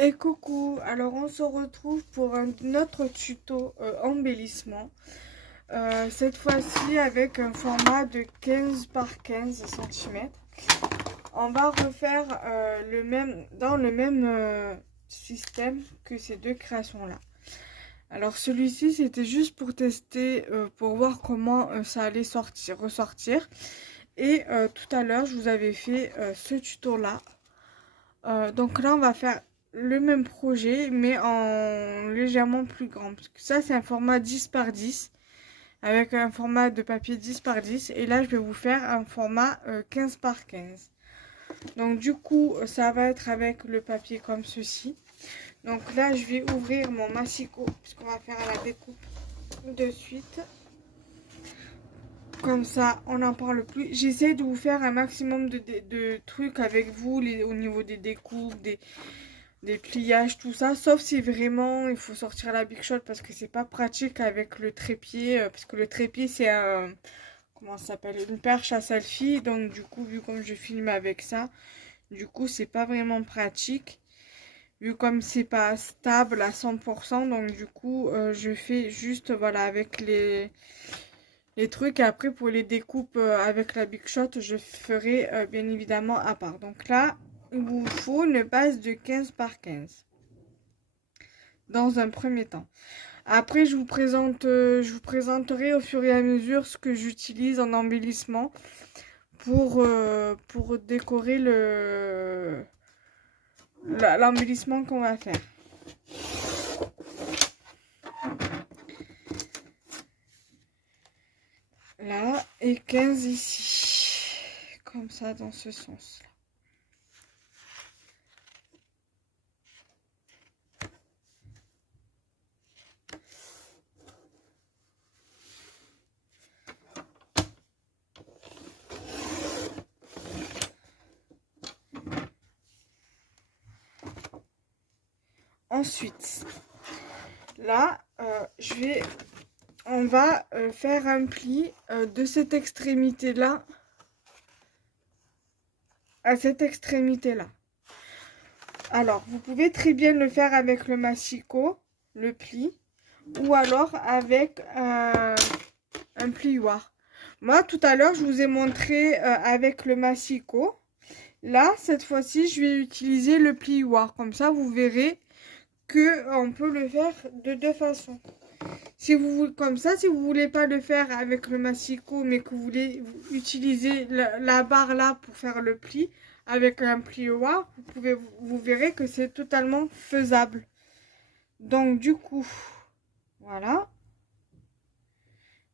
Et coucou, alors on se retrouve pour un autre tuto embellissement. Cette fois-ci avec un format de 15 par 15 centimètres. On va refaire dans le même système que ces deux créations-là. Alors celui-ci c'était juste pour tester, pour voir comment ça allait ressortir. Et tout à l'heure je vous avais fait ce tuto-là. Donc là on va faire le même projet mais en légèrement plus grand, parce que ça c'est un format 10 par 10 avec un format de papier 10 par 10 et là je vais vous faire un format 15 par 15. Donc du coup ça va être avec le papier comme ceci. Donc là je vais ouvrir mon massicot puisqu'on va faire la découpe de suite. Comme ça on n'en parle plus. J'essaie de vous faire un maximum de trucs avec vous au niveau des découpes, des pliages, tout ça, sauf si vraiment il faut sortir la Big Shot parce que c'est pas pratique avec le trépied, parce que le trépied c'est un, comment ça s'appelle, une perche à selfie, donc du coup vu comme je filme avec ça, du coup c'est pas vraiment pratique, vu comme c'est pas stable à 100%, donc du coup je fais juste voilà avec les trucs. Et après pour les découpes avec la Big Shot je ferai bien évidemment à part. Donc là il vous faut une base de 15 par 15 dans un premier temps. Après je vous présenterai au fur et à mesure ce que j'utilise en embellissement pour décorer l'embellissement qu'on va faire. Là et 15 ici, comme ça dans ce sens là. Ensuite, là, on va faire un pli de cette extrémité-là à cette extrémité-là. Alors, vous pouvez très bien le faire avec le massicot, le pli, ou alors avec un plioir. Moi, tout à l'heure, je vous ai montré avec le massicot. Là, cette fois-ci, je vais utiliser le plioir. Comme ça, vous verrez que on peut le faire de deux façons. Si vous voulez pas le faire avec le massicot, mais que vous voulez utiliser la barre là pour faire le pli avec un plioir, vous verrez que c'est totalement faisable. Donc du coup, voilà.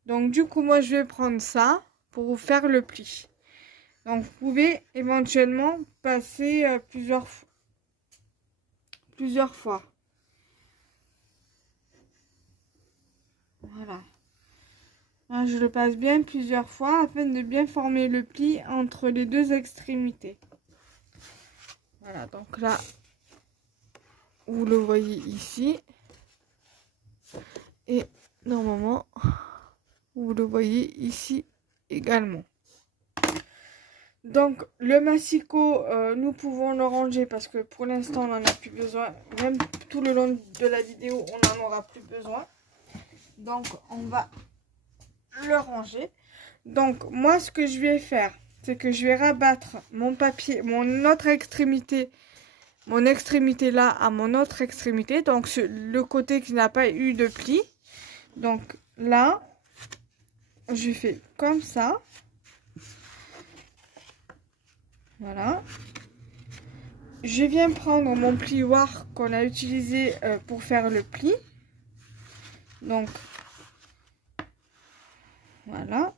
Donc du coup, moi je vais prendre ça pour vous faire le pli. Donc vous pouvez éventuellement passer plusieurs fois. Voilà. Là, je le passe bien plusieurs fois afin de bien former le pli entre les deux extrémités. Voilà, donc là, vous le voyez ici. Et normalement, vous le voyez ici également. Donc, le massicot, nous pouvons le ranger parce que pour l'instant, on n'en a plus besoin. Même tout le long de la vidéo, on n'en aura plus besoin. Donc, on va le ranger. Donc, moi, ce que je vais faire, c'est que je vais rabattre mon papier, mon extrémité là à mon autre extrémité. Donc, le côté qui n'a pas eu de pli. Donc, là, je fais comme ça. Voilà. Je viens prendre mon plioir qu'on a utilisé pour faire le pli. Donc, voilà.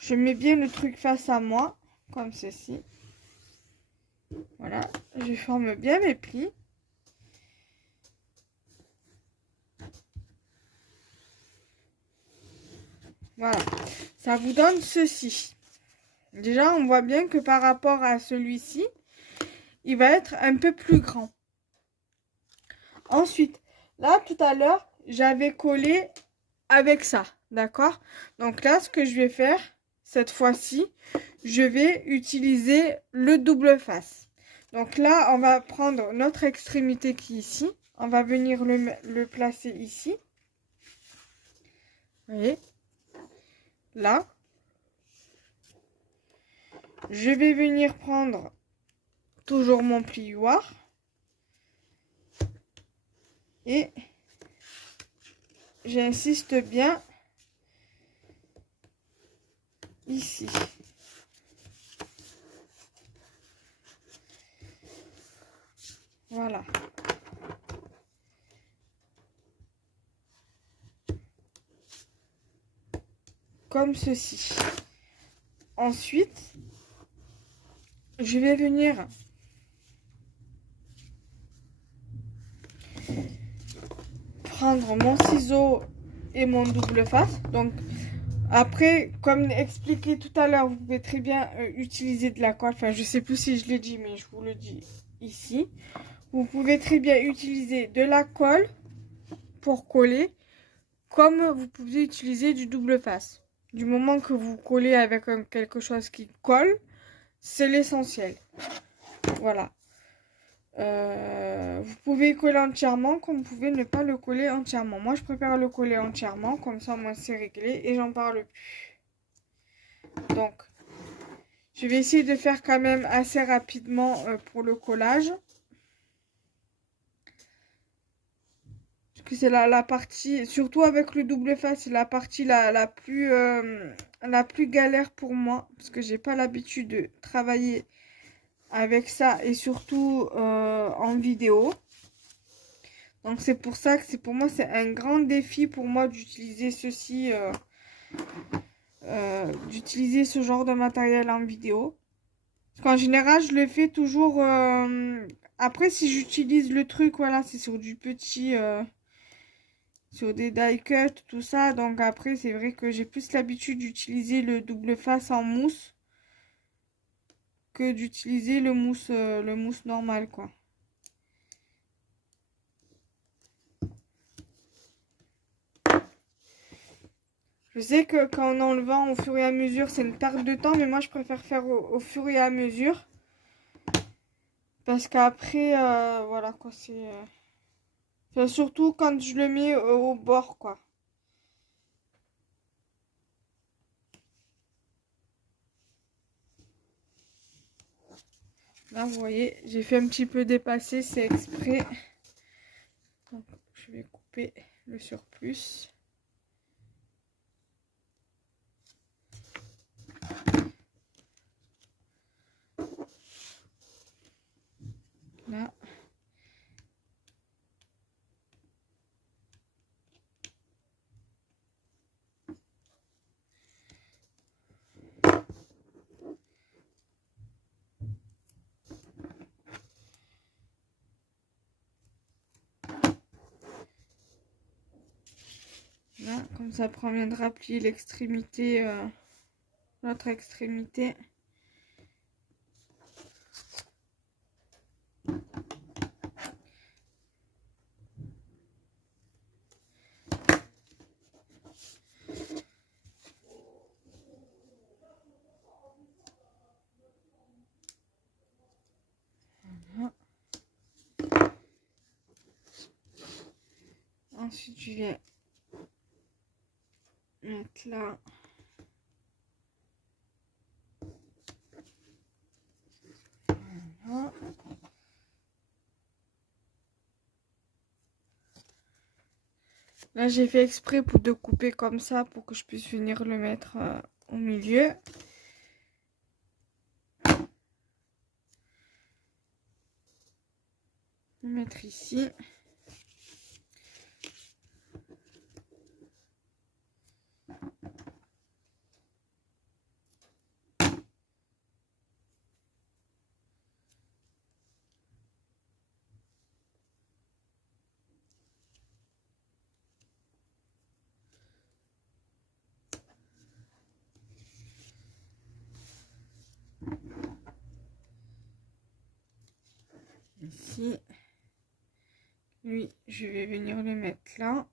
Je mets bien le truc face à moi, comme ceci. Voilà. Je forme bien mes plis. Voilà. Ça vous donne ceci. Déjà, on voit bien que par rapport à celui-ci, il va être un peu plus grand. Ensuite, là, tout à l'heure, j'avais collé avec ça, d'accord? Donc là, ce que je vais faire, cette fois-ci, je vais utiliser le double face. Donc là, on va prendre notre extrémité qui est ici. On va venir le placer ici. Vous voyez? Là. Je vais venir prendre toujours mon plioir. Et j'insiste bien ici. Voilà. Comme ceci. Ensuite, je vais venir prendre mon ciseau et mon double face. Donc, après, comme expliqué tout à l'heure, vous pouvez très bien utiliser de la colle. Enfin, je sais plus si je l'ai dit, mais je vous le dis ici. Vous pouvez très bien utiliser de la colle pour coller, comme vous pouvez utiliser du double face. Du moment que vous collez avec quelque chose qui colle, c'est l'essentiel. Voilà. Vous pouvez coller entièrement, comme vous pouvez ne pas le coller entièrement. Moi, je préfère le coller entièrement, comme ça, moi, c'est réglé et j'en parle plus. Donc, je vais essayer de faire quand même assez rapidement pour le collage. Parce que c'est la partie, surtout avec le double face, c'est la partie la plus galère pour moi. Parce que j'ai pas l'habitude de travailler avec ça et surtout en vidéo. Donc c'est pour ça que pour moi c'est un grand défi pour moi d'utiliser ceci, d'utiliser ce genre de matériel en vidéo. Parce qu'en général je le fais toujours. Après si j'utilise le truc, voilà, c'est sur du petit, sur des die cut, tout ça. Donc après c'est vrai que j'ai plus l'habitude d'utiliser le double face en mousse que d'utiliser le mousse normal, quoi. Je sais que qu'en enlevant au fur et à mesure, c'est une perte de temps, mais moi je préfère faire au fur et à mesure. Parce qu'après, voilà quoi, c'est... Enfin, surtout quand je le mets au bord, quoi. Là, vous voyez, j'ai fait un petit peu dépasser, c'est exprès. Donc, je vais couper le surplus. Là. Là, comme ça, après on viendra plier l'extrémité, l'autre extrémité. Voilà. Ensuite, je viens mettre là. Voilà. Là, j'ai fait exprès de couper comme ça pour que je puisse venir le mettre au milieu. Le mettre ici. Ici. Lui, je vais venir le mettre là.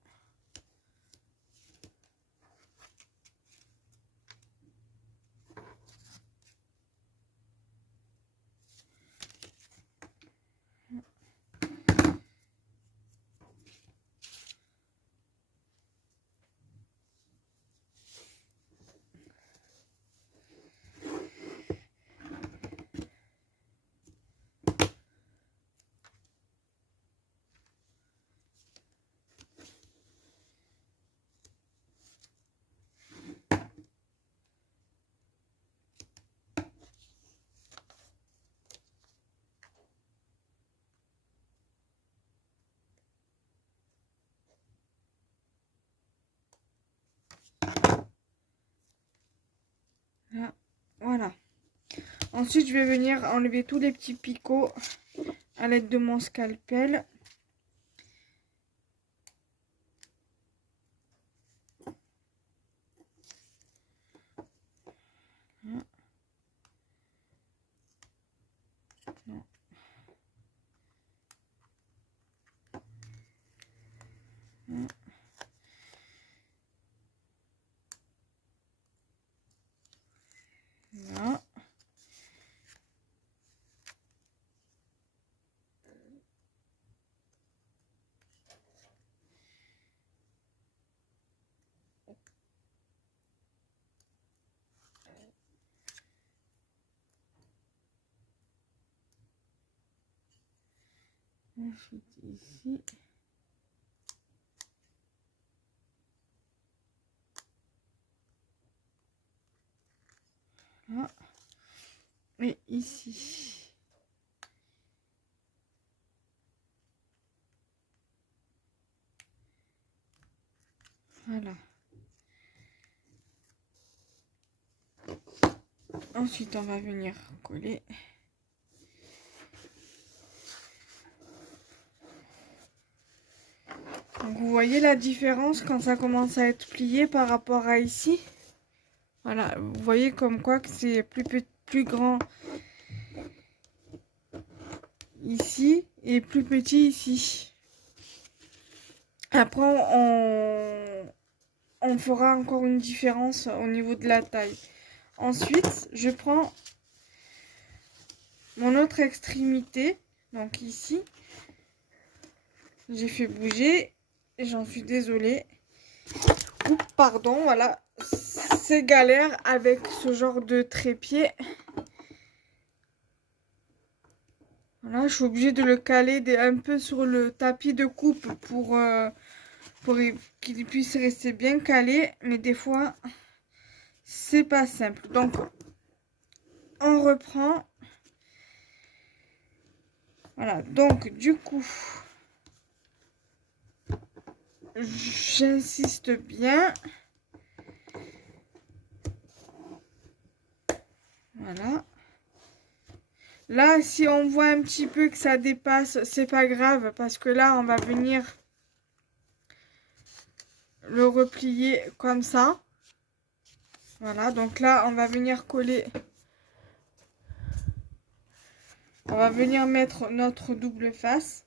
Là, voilà. Ensuite, je vais venir enlever tous les petits picots à l'aide de mon scalpel. Non. Voilà. Ensuite ici. Là. Et ici. Voilà. Ensuite, on va venir coller. Donc, vous voyez la différence quand ça commence à être plié par rapport à ici. Voilà, vous voyez comme quoi que c'est plus grand ici et plus petit ici. Après, on fera encore une différence au niveau de la taille. Ensuite, je prends mon autre extrémité, donc ici. J'ai fait bouger et j'en suis désolée. Oups, pardon, voilà. C'est galère avec ce genre de trépied. Voilà, je suis obligée de le caler un peu sur le tapis de coupe pour qu'il puisse rester bien calé. Mais des fois, c'est pas simple. Donc, on reprend. Voilà, donc du coup, j'insiste bien. Voilà. Là, si on voit un petit peu que ça dépasse, c'est pas grave parce que là, on va venir le replier comme ça. Voilà, donc là, on va venir coller. On va venir mettre notre double face.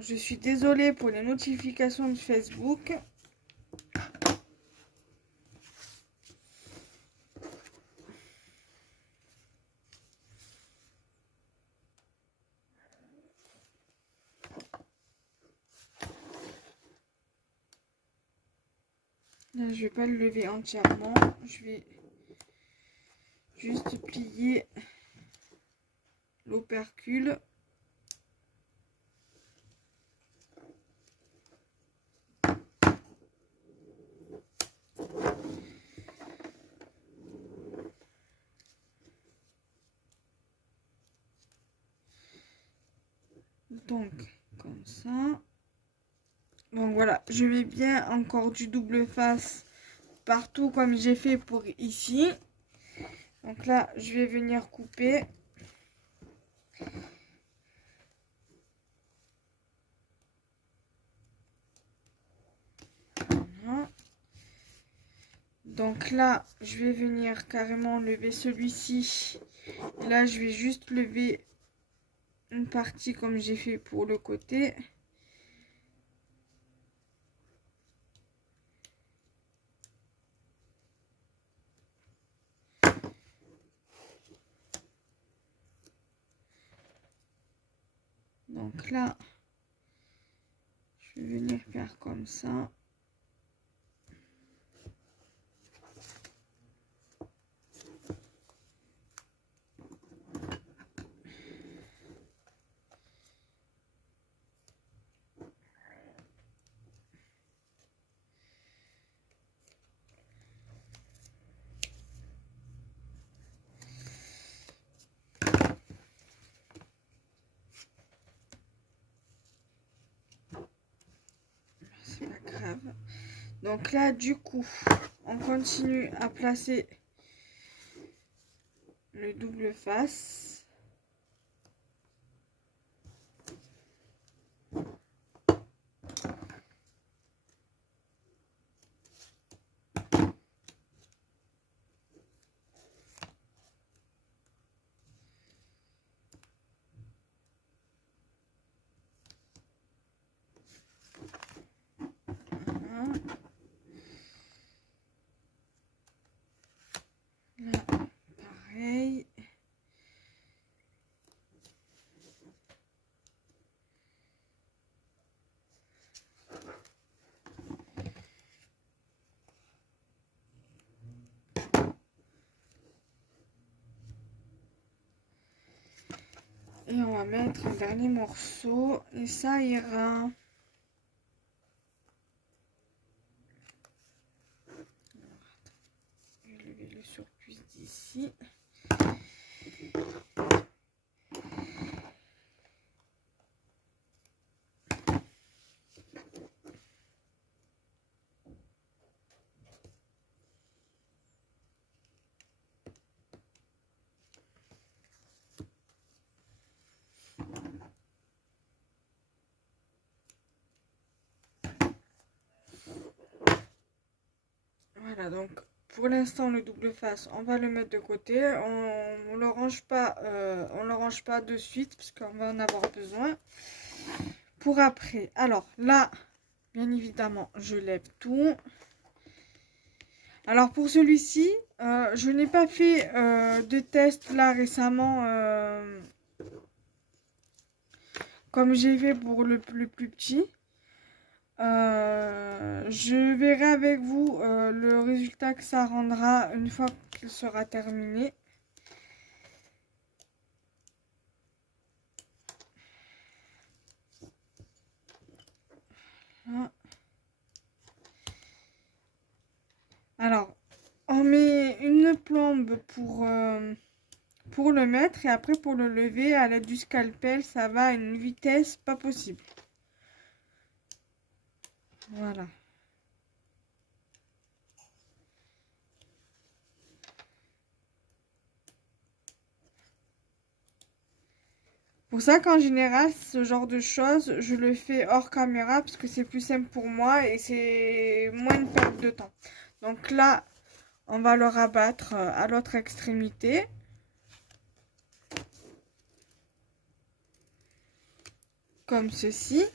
Je suis désolée pour les notifications de Facebook. Là, je vais pas le lever entièrement. Je vais juste plier l'opercule. Donc, comme ça. Donc voilà, je mets bien encore du double face partout comme j'ai fait pour ici. Donc là, je vais venir couper. Voilà. Donc là, je vais venir carrément lever celui-ci. Là, je vais juste lever une partie comme j'ai fait pour le côté. Donc là, je vais venir faire comme ça. Donc là, du coup, on continue à placer le double face. Là, pareil. Et on va mettre un dernier morceau et ça ira. Je vais lever le surplus d'ici. Voilà, donc pour l'instant le double face, on va le mettre de côté. On le range pas de suite parce qu'on va en avoir besoin pour après. Alors là, bien évidemment, je lève tout. Alors pour celui-ci, je n'ai pas fait de test là récemment comme j'ai fait pour le plus petit. Je verrai avec vous le résultat que ça rendra une fois qu'il sera terminé. Voilà. Alors, on met une plombe pour le mettre et après pour le lever à l'aide du scalpel, ça va à une vitesse pas possible. Voilà. Pour ça qu'en général, ce genre de choses, je le fais hors caméra parce que c'est plus simple pour moi et c'est moins de perte de temps. Donc là, on va le rabattre à l'autre extrémité. Comme ceci.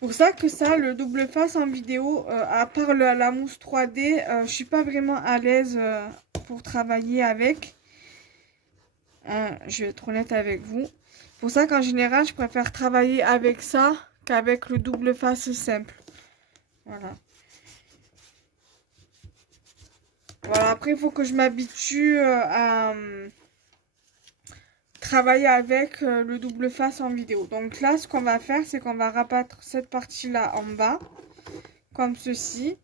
Pour ça que ça, le double face en vidéo, à part la mousse 3D, je suis pas vraiment à l'aise pour travailler avec. Je vais être honnête avec vous. Pour ça qu'en général, je préfère travailler avec ça qu'avec le double face simple. Voilà. Voilà, après, il faut que je m'habitue à travailler avec le double face en vidéo. Donc là, ce qu'on va faire, c'est qu'on va rabattre cette partie-là en bas, comme ceci.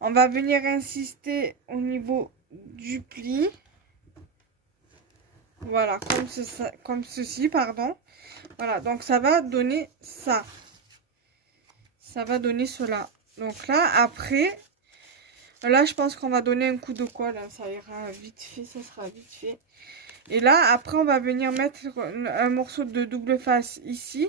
On va venir insister au niveau du pli. Voilà, comme ceci, pardon. Voilà, donc ça va donner ça. Ça va donner cela. Donc là, après, là, je pense qu'on va donner un coup de colle. Hein, ça ira vite fait, ça sera vite fait. Et là, après, on va venir mettre un morceau de double face ici.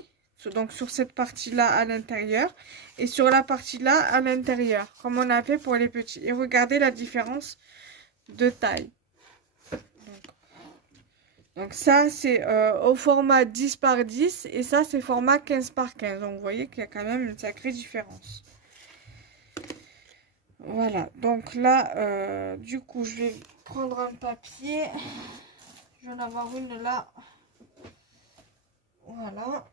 Donc sur cette partie-là à l'intérieur. Et sur la partie-là à l'intérieur. Comme on a fait pour les petits. Et regardez la différence de taille. Donc ça, c'est au format 10 par 10. Et ça, c'est format 15 par 15. Donc vous voyez qu'il y a quand même une sacrée différence. Voilà. Donc là, du coup, je vais prendre un papier. Je vais en avoir une là. Voilà.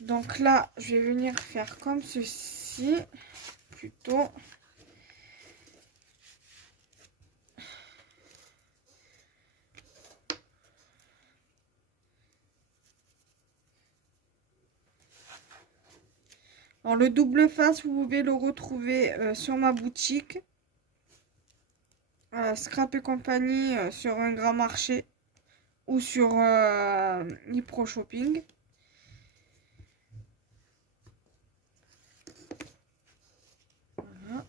Donc là, je vais venir faire comme ceci, plutôt. Alors le double face, vous pouvez le retrouver sur ma boutique. Scrap et compagnie sur un grand marché. ou sur ePro Shopping. Voilà.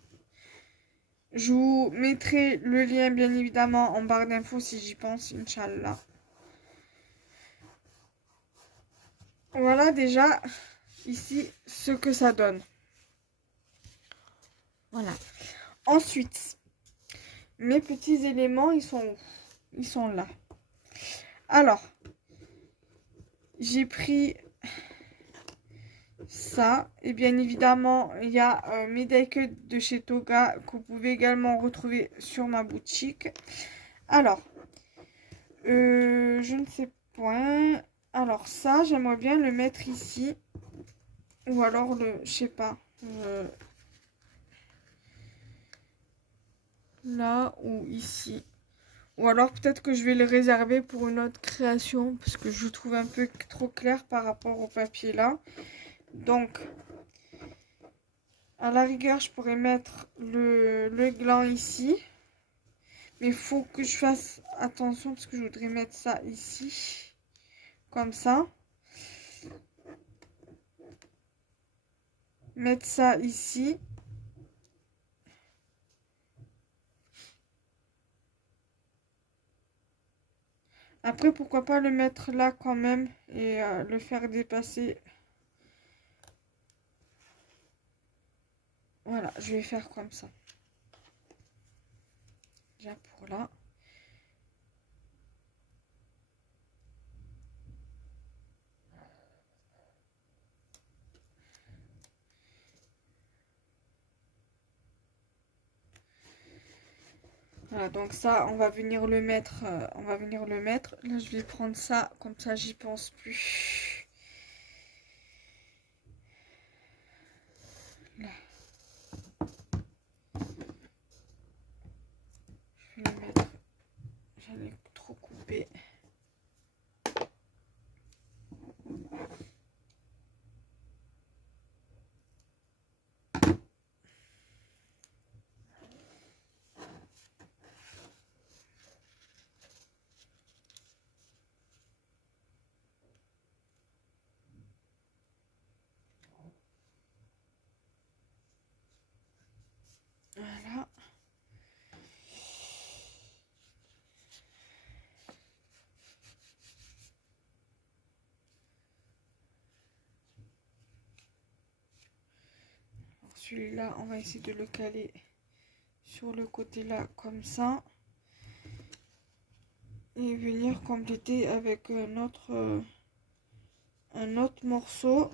Je vous mettrai le lien bien évidemment en barre d'infos si j'y pense, Inch'Allah. Voilà déjà ici ce que ça donne. Voilà. Ensuite, mes petits éléments, ils sont où? Ils sont là. Alors, j'ai pris ça. Et bien évidemment, il y a mes die-cuts de chez Toga que vous pouvez également retrouver sur ma boutique. Alors, je ne sais point. Alors ça, j'aimerais bien le mettre ici. Ou alors je sais pas. Là ou ici. Ou alors peut-être que je vais le réserver pour une autre création. Parce que je le trouve un peu trop clair par rapport au papier là. Donc, à la rigueur, je pourrais mettre le gland ici. Mais il faut que je fasse attention parce que je voudrais mettre ça ici. Comme ça. Mettre ça ici. Après, pourquoi pas le mettre là quand même et le faire dépasser. Voilà, je vais faire comme ça. Déjà pour là. Voilà, donc ça, on va venir le mettre. Là, je vais prendre ça, comme ça, j'y pense plus. Là. Je vais le mettre. J'en ai trop coupé. Voilà. Celui-là, on va essayer de le caler sur le côté là, comme ça. Et venir compléter avec un autre morceau.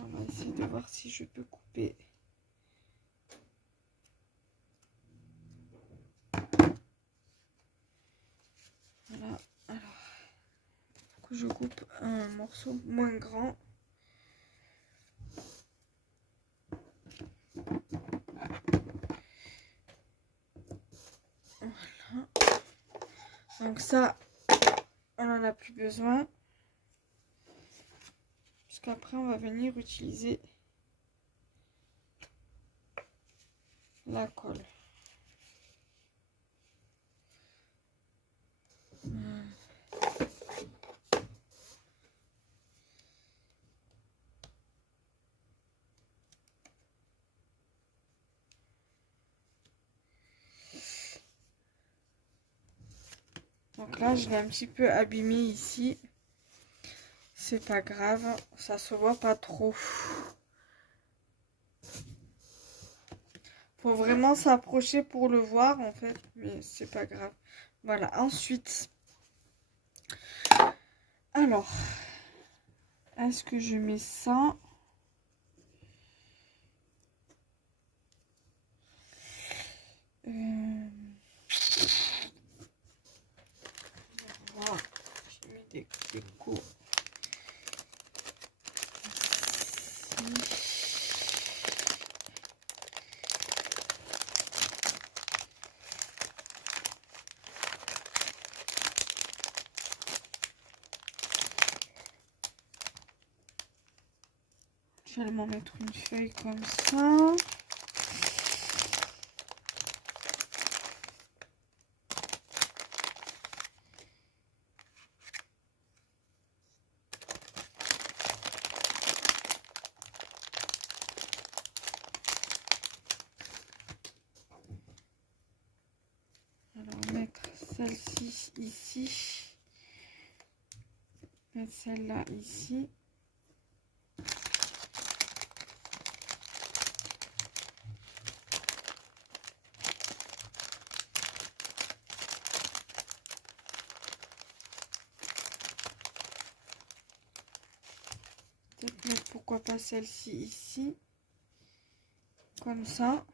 On va essayer de voir si je peux couper. Voilà, alors, que je coupe un morceau moins grand. Voilà. Donc ça, on n'en a plus besoin. Puisqu'après, on va venir utiliser la colle. Donc là, je l'ai un petit peu abîmé ici. C'est pas grave, ça se voit pas trop. Faut vraiment s'approcher pour le voir en fait, mais c'est pas grave. Voilà, ensuite. Alors, est-ce que je mets ça? Voilà, j'ai mis des coups. Je vais m'en mettre une feuille comme ça. celle-ci ici. Mettre celle-là ici. Peut-être mettre pourquoi pas celle-ci ici. Comme ça.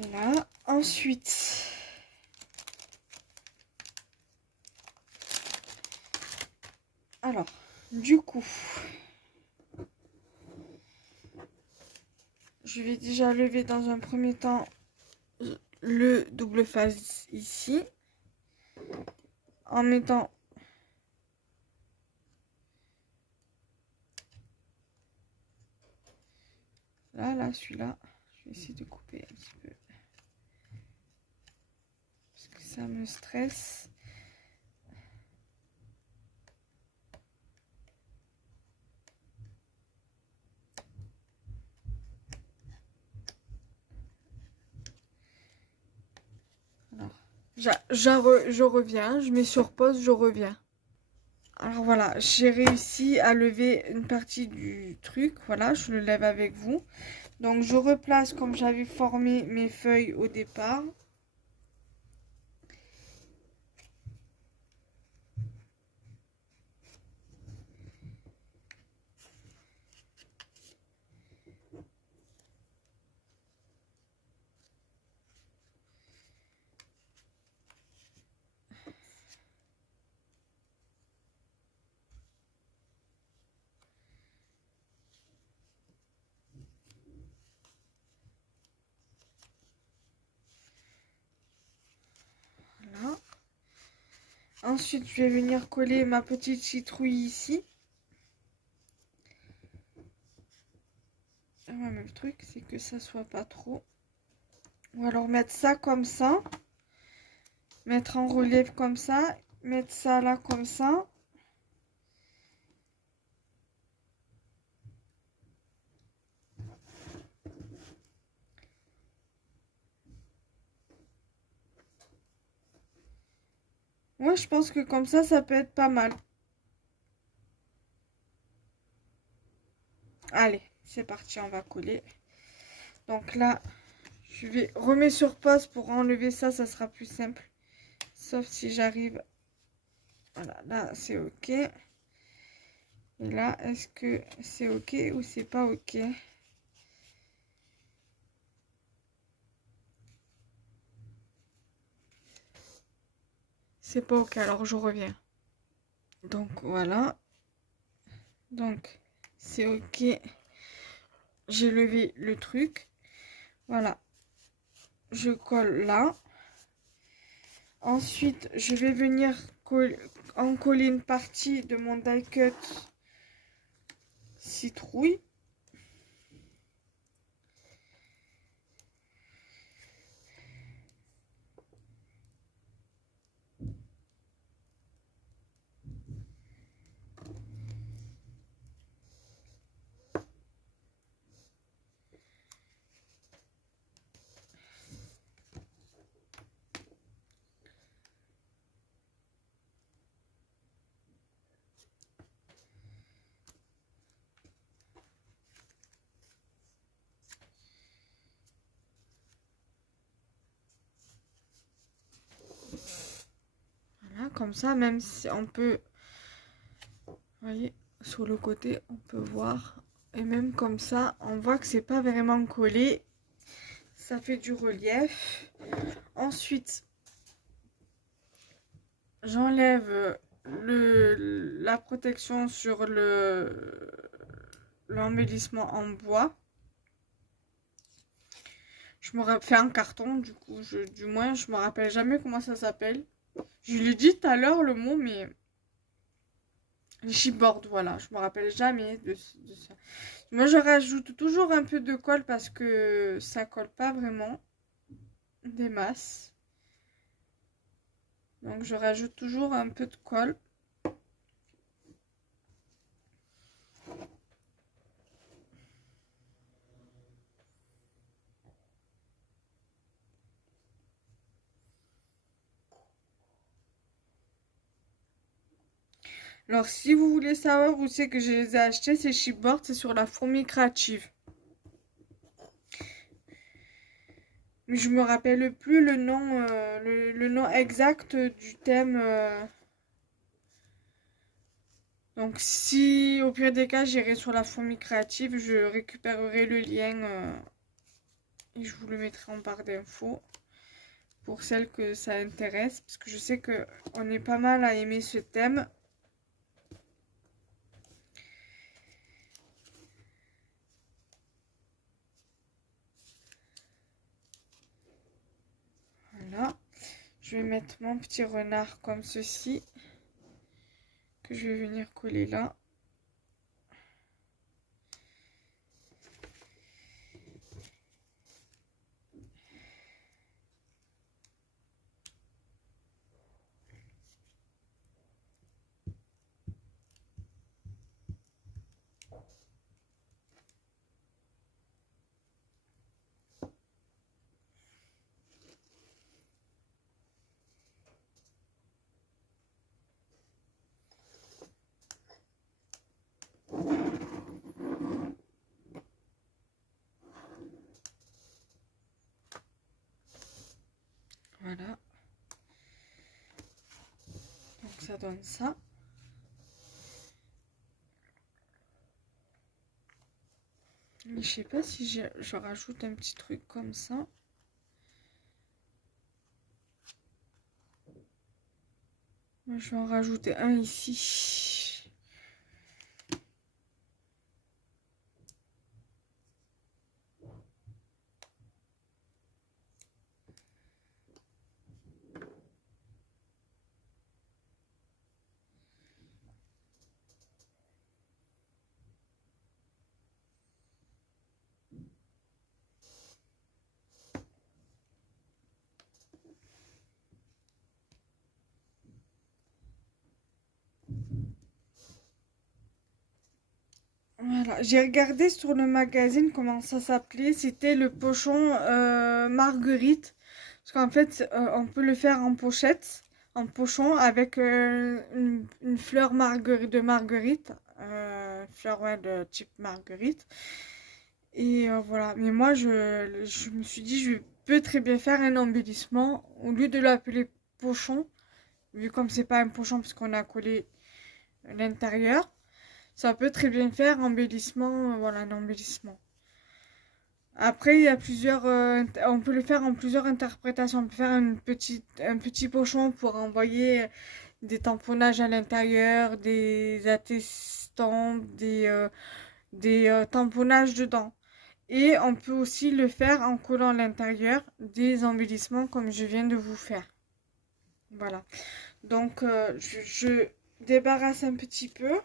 Voilà. Ensuite, alors, du coup, je vais déjà lever dans un premier temps le double face ici, en mettant là, celui-là, je vais essayer de couper un petit peu, parce que ça me stresse. Alors, je reviens, je mets sur pause, je reviens. Alors voilà, j'ai réussi à lever une partie du truc, voilà, je le lève avec vous. Donc je replace comme j'avais formé mes feuilles au départ. Voilà. Ensuite, je vais venir coller ma petite citrouille ici. Ouais, mais le truc, c'est que ça soit pas trop. Ou alors mettre ça comme ça. Mettre en relief comme ça. Mettre ça là comme ça. Ouais, je pense que comme ça peut être pas mal. Allez, c'est parti, on va coller. Donc là, je vais remettre sur pause pour enlever ça, ça sera plus simple. Sauf si j'arrive. Voilà, là c'est ok. Et là, est-ce que c'est ok ou c'est pas ok? C'est pas ok, alors je reviens. Donc voilà. Donc c'est ok. J'ai levé le truc. Voilà. Je colle là. Ensuite, je vais venir en coller une partie de mon die cut citrouille. Voilà, comme ça, même si on peut, vous voyez, sur le côté, on peut voir. Et même comme ça, on voit que c'est pas vraiment collé. Ça fait du relief. Ensuite, j'enlève la protection sur l'embellissement en bois. Je me rappelle, fait en carton, du coup, du moins, je me rappelle jamais comment ça s'appelle. Je l'ai dit tout à l'heure le mot, mais les chipboard, voilà, je me rappelle jamais de ça. Moi, je rajoute toujours un peu de colle parce que ça colle pas vraiment des masses. Donc, je rajoute toujours un peu de colle. Alors, si vous voulez savoir où c'est que je les ai achetés, ces chipboards, c'est sur la Fourmi Créative. Mais je me rappelle plus le nom, le nom exact du thème. Donc, si au pire des cas, j'irai sur la Fourmi Créative, je récupérerai le lien et je vous le mettrai en barre d'infos pour celles que ça intéresse, parce que je sais que on est pas mal à aimer ce thème. Voilà. Je vais mettre mon petit renard comme ceci, que je vais venir coller là. Voilà. Donc ça donne ça. Mais je sais pas si je rajoute un petit truc comme ça. Moi, je vais en rajouter un ici. Voilà, j'ai regardé sur le magazine comment ça s'appelait. C'était le pochon marguerite. Parce qu'en fait, on peut le faire en pochette, en pochon, avec une fleur de marguerite. Fleur ouais, de type marguerite. Et voilà. Mais moi, je me suis dit, je peux très bien faire un embellissement. Au lieu de l'appeler pochon, vu comme c'est pas un pochon, parce qu'on a collé l'intérieur. Ça peut très bien faire embellissement, voilà, un embellissement. Après, il y a plusieurs, on peut le faire en plusieurs interprétations. On peut faire un petit pochon pour envoyer des tamponnages à l'intérieur, des attestants, des tamponnages dedans. Et on peut aussi le faire en collant à l'intérieur des embellissements comme je viens de vous faire. Voilà. Donc, je débarrasse un petit peu.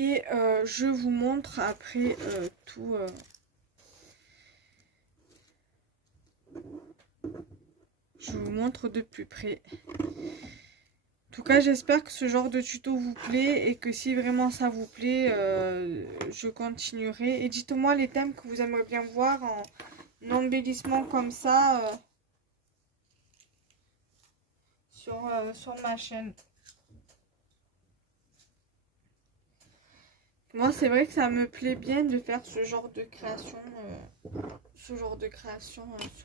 Et je vous montre après tout. Je vous montre de plus près. En tout cas, j'espère que ce genre de tuto vous plaît et que si vraiment ça vous plaît, je continuerai. Et dites-moi les thèmes que vous aimeriez bien voir en embellissement comme ça sur ma chaîne. Moi, c'est vrai que ça me plaît bien de faire ce genre de création, sur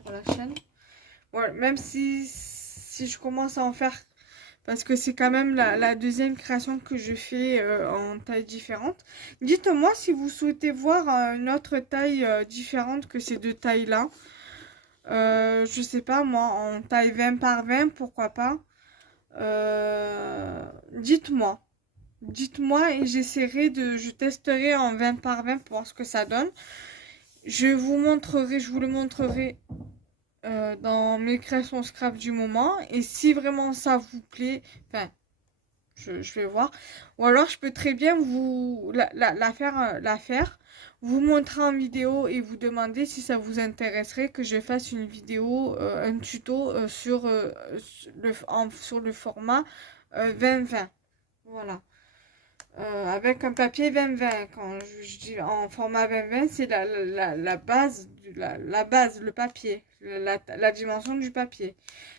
la chaîne. Voilà, même si je commence à en faire, parce que c'est quand même la deuxième création que je fais en taille différente. Dites-moi si vous souhaitez voir une autre taille différente que ces deux tailles-là. Je sais pas, moi, en taille 20 par 20, pourquoi pas. Dites-moi. Dites-moi et je testerai en 20 par 20 pour voir ce que ça donne. je vous le montrerai dans mes créations scrap du moment. Et si vraiment ça vous plaît, enfin, je vais voir. Ou alors je peux très bien vous la faire, vous montrer en vidéo et vous demander si ça vous intéresserait que je fasse une vidéo, un tuto sur le format 20-20. Voilà. Avec un papier 20-20. Quand je dis en format 20-20, c'est la base, la base, le papier, la dimension du papier.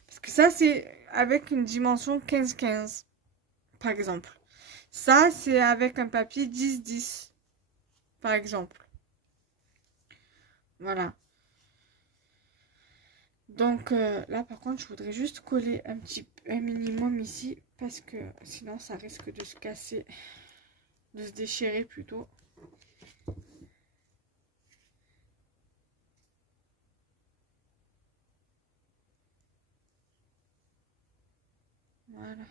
Parce que ça, c'est avec une dimension 15-15, par exemple. Ça, c'est avec un papier 10-10, par exemple. Voilà. Donc là, par contre, je voudrais juste coller un minimum ici, parce que sinon, ça risque de se casser, de se déchirer plutôt. Voilà.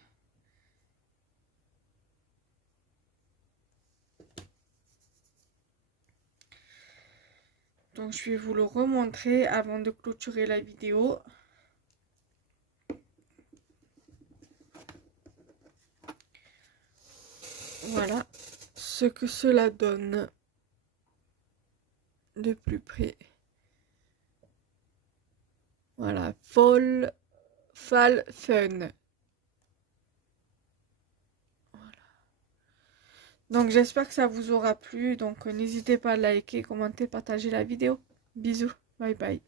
Donc je vais vous le remontrer avant de clôturer la vidéo. Voilà ce que cela donne de plus près. Voilà, fall fun. Donc j'espère que ça vous aura plu. Donc n'hésitez pas à liker, commenter, partager la vidéo. Bisous, bye bye.